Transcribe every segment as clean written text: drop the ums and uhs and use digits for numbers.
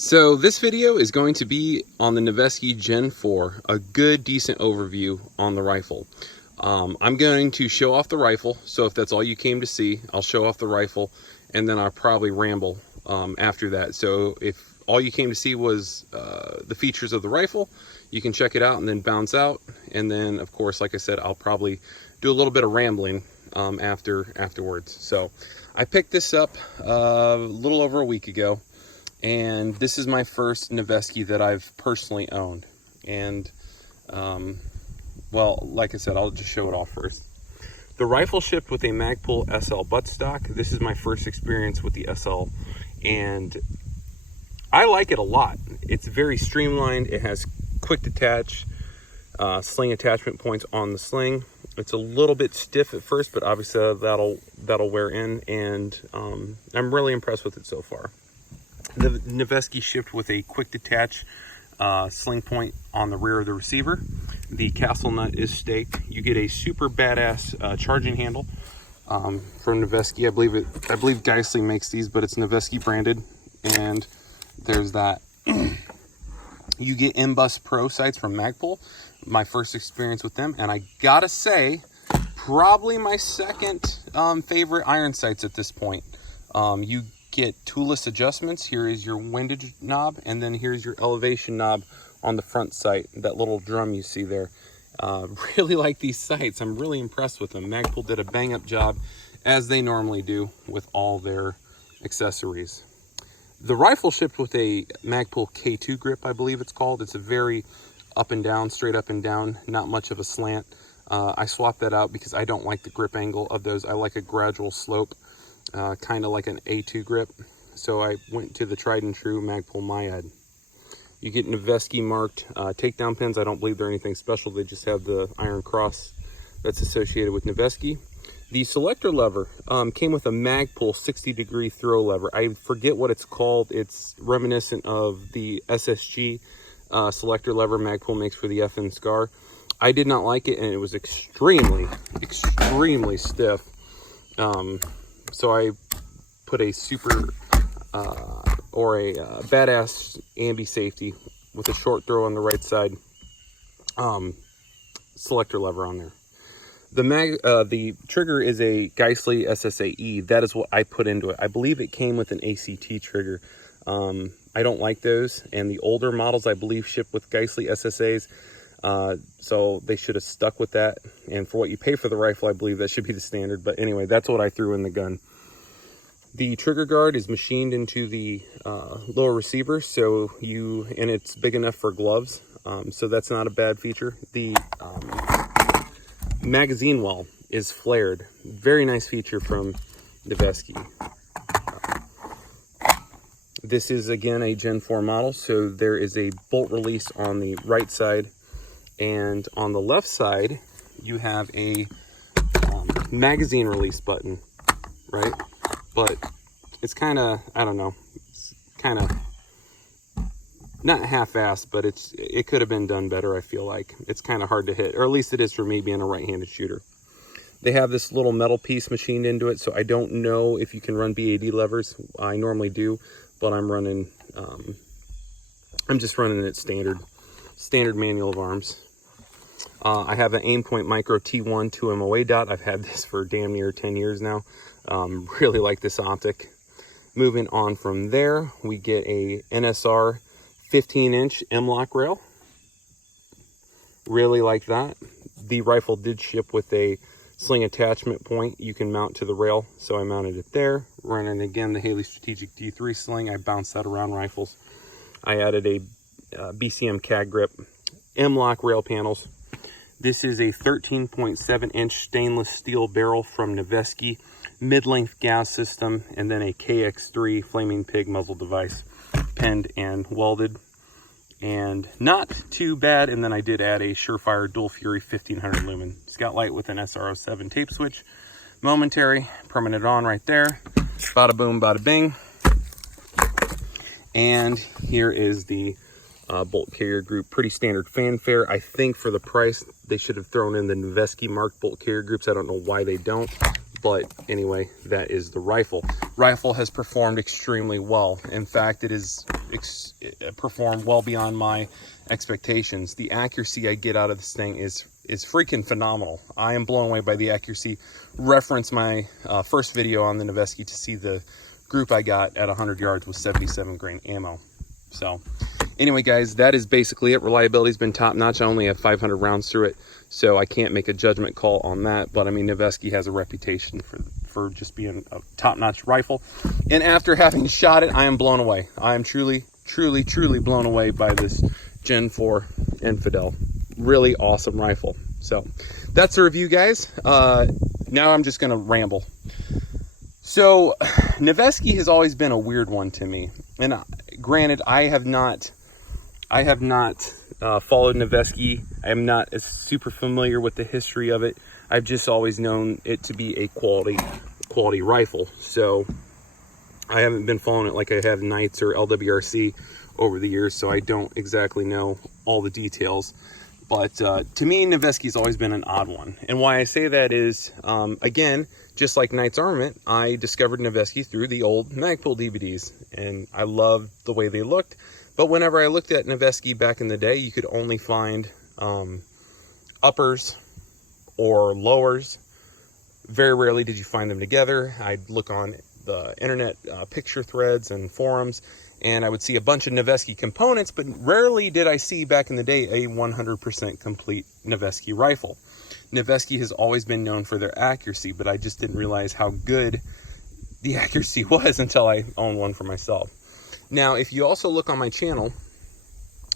So this video is going to be on the Noveske Gen 4, a good decent overview on the rifle. I'm going to show off the rifle, so if that's all you came to see, I'll show off the rifle and then I'll probably ramble after that. So if all you came to see was the features of the rifle, you can check it out and then bounce out. And then of course, like I said, I'll probably do a little bit of rambling afterwards. So I picked this up a little over a week ago. And this is my first Noveske that I've personally owned. And, well, like I said, I'll just show it off first. The rifle shipped with a Magpul SL buttstock. This is my first experience with the SL. And I like it a lot. It's very streamlined. It has quick detach, sling attachment points on the sling. It's a little bit stiff at first, but obviously that'll wear in. And I'm really impressed with it so far. The Noveske shipped with a quick detach sling point on the rear of the receiver. The castle nut is staked. You get a super badass charging handle from Noveske. I believe Geissele makes these, but it's Noveske branded. And there's that. You get M-Bus Pro sights from Magpul. My first experience with them, and I gotta say, probably my second favorite iron sights at this point. You get toolless adjustments. Here is your windage knob, and then here's your elevation knob on the front sight, that little drum you see there. Really like these sights. I'm really impressed with them. Magpul did a bang up job, as they normally do with all their accessories. The rifle shipped with a Magpul K2 grip, I believe it's called. It's a very up and down, straight up and down, not much of a slant. I swapped that out because I don't like the grip angle of those. I like a gradual slope. Kind of like an A2 grip. So I went to the tried and true Magpul Myad. You get Noveske marked takedown pins. I don't believe they're anything special. They just have the iron cross that's associated with Noveske. The selector lever came with a Magpul 60-degree throw lever. I forget what it's called. It's reminiscent of the SSG selector lever Magpul makes for the FN Scar. I did not like it, and it was extremely stiff. So I put a super badass ambi safety with a short throw on the right side selector lever on there. The trigger is a Geissele SSAE. That is what I put into it. I believe it came with an ACT trigger. I don't like those, and the older models I believe ship with Geissele SSAs. So they should have stuck with that, and for what you pay for the rifle, I believe that should be the standard. But anyway, that's what I threw in the gun. The trigger guard is machined into the lower receiver, and it's big enough for gloves, so that's not a bad feature. The magazine well is flared. Very nice feature from Noveske. This is again a Gen 4 model, so there is a bolt release on the right side. And on the left side, you have a magazine release button, right? But it's kind of, I don't know, it's kind of not half-assed, but it could have been done better, I feel like. It's kind of hard to hit, or at least it is for me being a right-handed shooter. They have this little metal piece machined into it, so I don't know if you can run BAD levers. I normally do, but I'm just running it standard manual of arms. I have an Aimpoint Micro T1 2MOA dot. I've had this for damn near 10 years now. Really like this optic. Moving on from there, we get a NSR 15-inch M-LOK rail. Really like that. The rifle did ship with a sling attachment point you can mount to the rail, so I mounted it there. Running again the Haley Strategic D3 sling. I bounced that around rifles. I added a BCM CAG grip, M-LOK rail panels. This is a 13.7-inch stainless steel barrel from Noveske, mid-length gas system, and then a KX3 Flaming Pig muzzle device, penned and welded, and not too bad. And then I did add a Surefire Dual Fury 1500 lumen scout light with an SR07 tape switch, momentary, permanent on right there. Bada boom, bada bing. And here is the bolt carrier group. Pretty standard fanfare. I think for the price, they should have thrown in the Noveske marked bolt carrier groups. I don't know why they don't. But anyway, that is the rifle. Rifle has performed extremely well. In fact, it is perform well beyond my expectations. The accuracy I get out of this thing is freaking phenomenal. I am blown away by the accuracy. Reference my first video on the Noveske to see the group I got at 100 yards with 77 grain ammo. So anyway, guys, that is basically it. Reliability's been top notch. I only have 500 rounds through it, so I can't make a judgment call on that. But I mean, Noveske has a reputation for just being a top-notch rifle. And after having shot it, I am blown away. I am truly blown away by this Gen 4 Infidel. Really awesome rifle. So that's the review, guys. Now I'm just gonna ramble. So Noveske has always been a weird one to me. And granted, I have not followed Noveske. I am not as super familiar with the history of it. I've just always known it to be a quality rifle. So I haven't been following it like I have Knights or LWRC over the years, so I don't exactly know all the details. But to me, Noveske always been an odd one. And why I say that is, again, just like Knights Armament, I discovered Noveske through the old Magpul DVDs, and I loved the way they looked. But whenever I looked at Noveske back in the day, you could only find uppers or lowers. Very rarely did you find them together. I'd look on the internet picture threads and forums, and I would see a bunch of Noveske components, but rarely did I see back in the day a 100% complete Noveske rifle. Noveske has always been known for their accuracy, but I just didn't realize how good the accuracy was until I owned one for myself. Now, if you also look on my channel,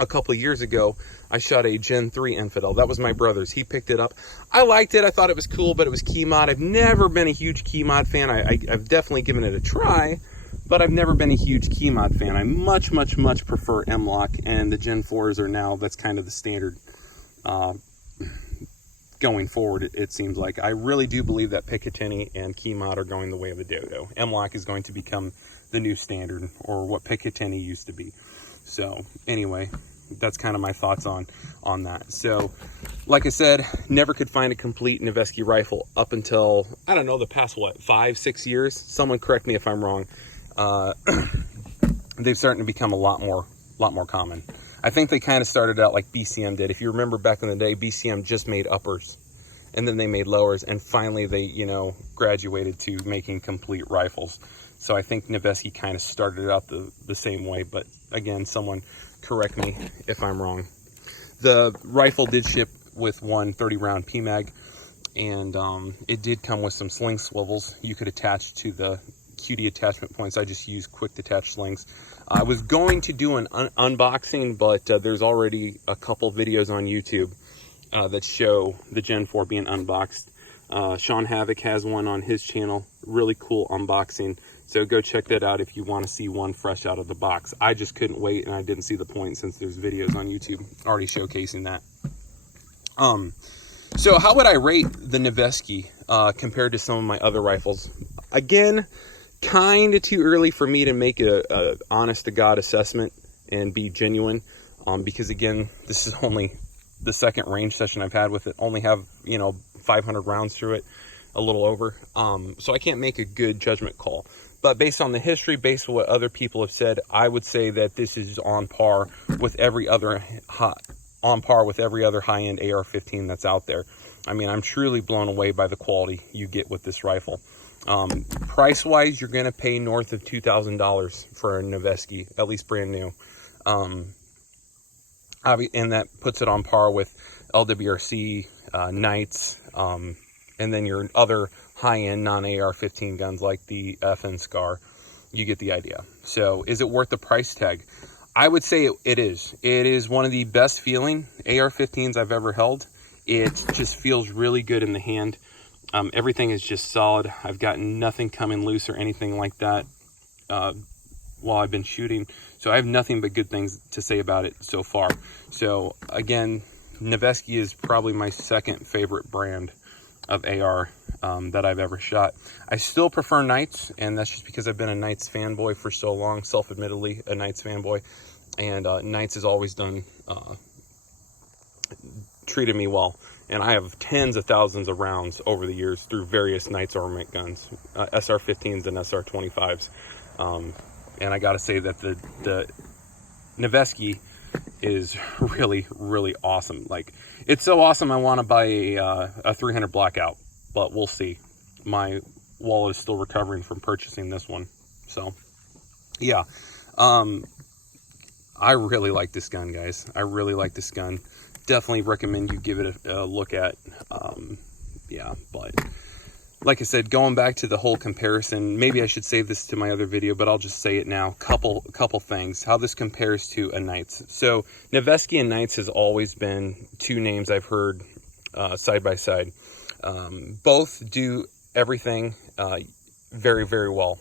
a couple of years ago, I shot a Gen 3 Infidel. That was my brother's. He picked it up. I liked it. I thought it was cool, but it was key mod. I've never been a huge key mod fan. I've definitely given it a try, but I've never been a huge key mod fan. I much prefer M-Lock, and the Gen 4s are now, that's kind of the standard going forward, it seems like. I really do believe that Picatinny and key mod are going the way of the dodo. M-Lock is going to become the new standard, or what Picatinny used to be. So anyway, that's kind of my thoughts on that. So like I said, never could find a complete Noveske rifle up until, I don't know, the past, what, 5-6 years? Someone correct me if I'm wrong. They've started to become a lot more common. I think they kind of started out like BCM did. If you remember back in the day, BCM just made uppers, and then they made lowers, and finally they, you know, graduated to making complete rifles. So I think Noveske kind of started out the same way, but again, someone correct me if I'm wrong. The rifle did ship with one 30-round PMag, and it did come with some sling swivels you could attach to the QD attachment points. I just use quick detach slings. I was going to do an unboxing, but there's already a couple videos on YouTube that show the Gen 4 being unboxed. Sean Havoc has one on his channel, really cool unboxing. So go check that out if you want to see one fresh out of the box. I just couldn't wait, and I didn't see the point since there's videos on YouTube already showcasing that. So how would I rate the Noveske compared to some of my other rifles? Again, kind of too early for me to make a honest-to-God assessment and be genuine, because again, this is only the second range session I've had with it. Only have, you know, 500 rounds through it, a little over. So I can't make a good judgment call. But based on the history, based on what other people have said, I would say that this is on par with every other high-end AR-15 that's out there. I mean, I'm truly blown away by the quality you get with this rifle. Price-wise, you're going to pay north of $2,000 for a Noveske, at least brand new. And that puts it on par with LWRC, Knights, and then your other high-end non-AR-15 guns like the FN Scar. You get the idea. So is it worth the price tag? I would say it is. It is one of the best feeling AR-15s I've ever held. It just feels really good in the hand. Everything is just solid. I've got nothing coming loose or anything like that while I've been shooting. So I have nothing but good things to say about it so far. So again, Noveske is probably my second favorite brand of AR that I've ever shot. I still prefer Knights, and that's just because I've been a Knights fanboy for so long, self-admittedly a Knights fanboy, and Knights has always treated me well. And I have tens of thousands of rounds over the years through various Knights Armament guns, SR-15s and SR-25s. And I gotta say that the Noveske is really, really awesome. Like, it's so awesome I want to buy a 300 blackout, but we'll see. My wallet is still recovering from purchasing this one. So, yeah. I really like this gun, guys. I really like this gun. Definitely recommend you give it a look at. Yeah, but like I said, going back to the whole comparison, maybe I should save this to my other video, but I'll just say it now. Couple things, how this compares to a Knights. So Noveske and Knights has always been two names I've heard side by side. Both do everything very, very well.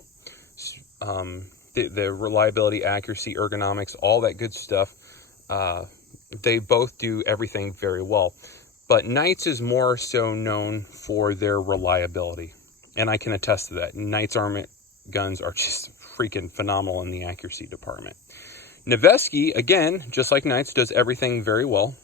The reliability, accuracy, ergonomics, all that good stuff. They both do everything very well. But Knights is more so known for their reliability. And I can attest to that. Knights Armament guns are just freaking phenomenal in the accuracy department. Noveske, again, just like Knights, does everything very well.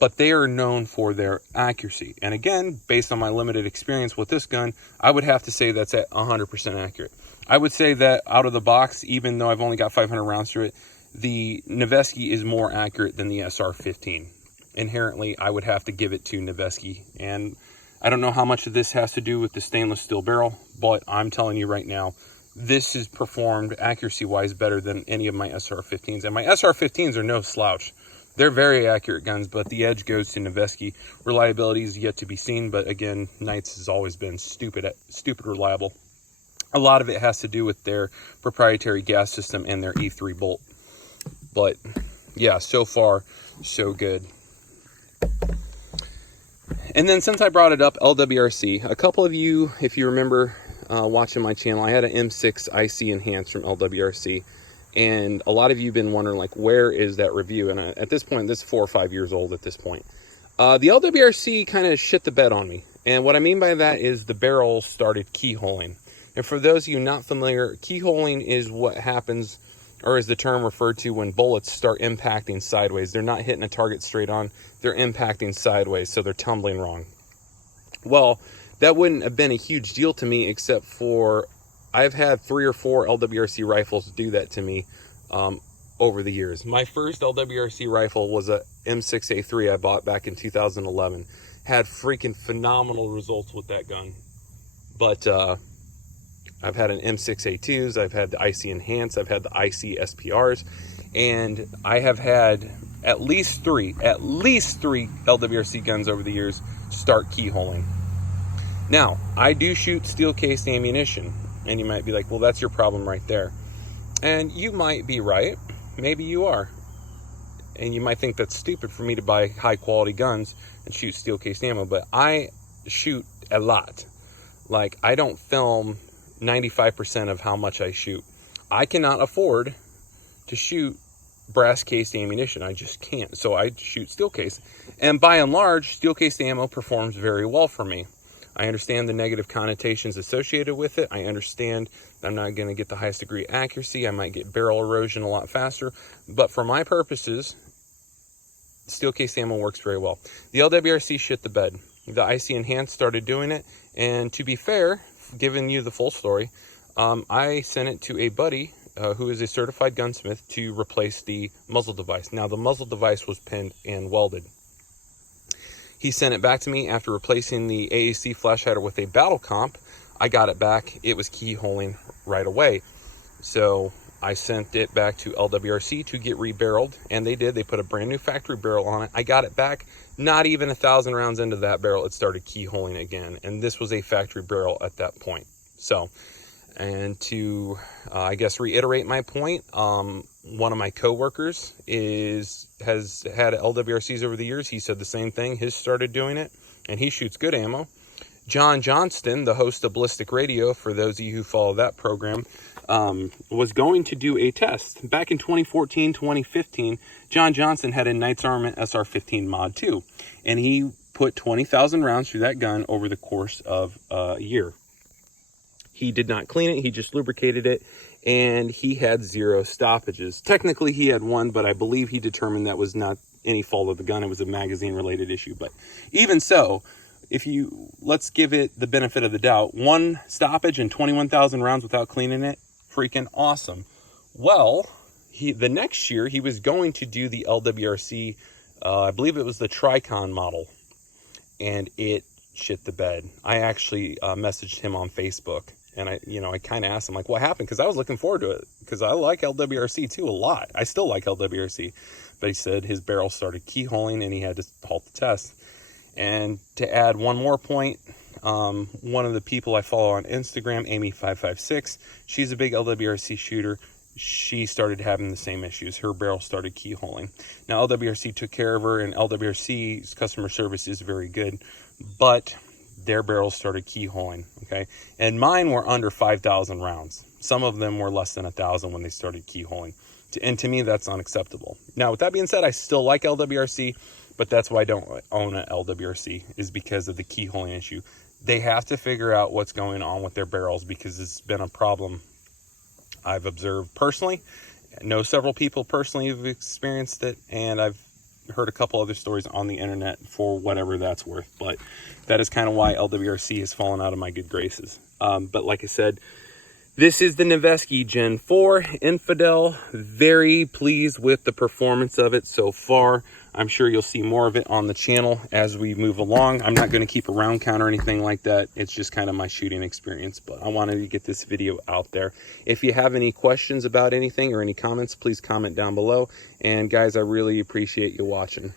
But they are known for their accuracy. And again, based on my limited experience with this gun, I would have to say that's at 100% accurate. I would say that out of the box, even though I've only got 500 rounds through it, the Noveske is more accurate than the SR-15. Inherently, I would have to give it to Noveske. And I don't know how much of this has to do with the stainless steel barrel, but I'm telling you right now, this is performed accuracy-wise better than any of my SR-15s. And my SR-15s are no slouch. They're very accurate guns, but the edge goes to Noveske. Reliability is yet to be seen, but again, Knights has always been stupid reliable. A lot of it has to do with their proprietary gas system and their E3 bolt. But yeah, so far, so good. And then since I brought it up, LWRC, a couple of you, if you remember watching my channel, I had an M6 IC Enhanced from LWRC. And a lot of you have been wondering, like, where is that review? And at this point, this is 4 or 5 years old at this point. The LWRC kind of shit the bed on me. And what I mean by that is the barrel started keyholing. And for those of you not familiar, keyholing is what happens, or is the term referred to when bullets start impacting sideways. They're not hitting a target straight on, they're impacting sideways, so they're tumbling wrong. Well, that wouldn't have been a huge deal to me, except for I've had 3 or 4 LWRC rifles do that to me over the years. My first LWRC rifle was a M6A3 I bought back in 2011. Had freaking phenomenal results with that gun. But I've had an M6A2s, I've had the IC Enhanced, I've had the IC SPRs, and I have had at least three LWRC guns over the years start keyholing. Now, I do shoot steel-cased ammunition, and you might be like, well, that's your problem right there. And you might be right. Maybe you are. And you might think that's stupid for me to buy high-quality guns and shoot steel-cased ammo, but I shoot a lot. Like, I don't film 95% of how much I shoot. I cannot afford to shoot brass-cased ammunition. I just can't. So I shoot steel-cased. And by and large, steel-cased ammo performs very well for me. I understand the negative connotations associated with it. I understand I'm not going to get the highest degree of accuracy. I might get barrel erosion a lot faster. But for my purposes, steel-cased ammo works very well. The LWRC shit the bed. The IC Enhanced started doing it. And to be fair, giving you the full story, I sent it to a buddy who is a certified gunsmith to replace the muzzle device. Now, the muzzle device was pinned and welded. He sent it back to me after replacing the AAC flash hider with a battle comp. I got it back. It was keyholing right away. So I sent it back to LWRC to get rebarreled, and they did. They put a brand new factory barrel on it. I got it back. Not even 1,000 rounds into that barrel, it started keyholing again. And this was a factory barrel at that point. So, and to, I guess, reiterate my point, one of my coworkers has had LWRCs over the years. He said the same thing. His started doing it, and he shoots good ammo. John Johnston, the host of Ballistic Radio, for those of you who follow that program, was going to do a test. Back in 2014, 2015, John Johnston had a Knights Armament SR-15 Mod 2, and he put 20,000 rounds through that gun over the course of a year. He did not clean it, he just lubricated it, and he had 0 stoppages. Technically, he had 1, but I believe he determined that was not any fault of the gun. It was a magazine-related issue. But even so, let's give it the benefit of the doubt. 1 stoppage and 21,000 rounds without cleaning it, freaking awesome. Well, the next year he was going to do the LWRC, I believe it was the Tricon model, and it shit the bed. I actually messaged him on Facebook, and I kind of asked him like what happened, because I was looking forward to it, because I like LWRC too a lot. I still like LWRC, but he said his barrel started keyholing and he had to halt the test. And to add one more point, one of the people I follow on Instagram, Amy556, she's a big LWRC shooter. She started having the same issues. Her barrel started keyholing. Now LWRC took care of her, and LWRC's customer service is very good, but their barrels started keyholing, okay? And mine were under 5,000 rounds. Some of them were less than 1,000 when they started keyholing. And to me, that's unacceptable. Now, with that being said, I still like LWRC, but that's why I don't own an LWRC, is because of the keyholing issue. They have to figure out what's going on with their barrels, because it's been a problem I've observed personally. I know several people personally who've experienced it, and I've heard a couple other stories on the internet for whatever that's worth. But that is kind of why LWRC has fallen out of my good graces. But like I said, this is the Noveske Gen 4 Infidel. Very pleased with the performance of it so far. I'm sure you'll see more of it on the channel as we move along. I'm not going to keep a round count or anything like that. It's just kind of my shooting experience, but I wanted to get this video out there. If you have any questions about anything or any comments, please comment down below. And guys, I really appreciate you watching.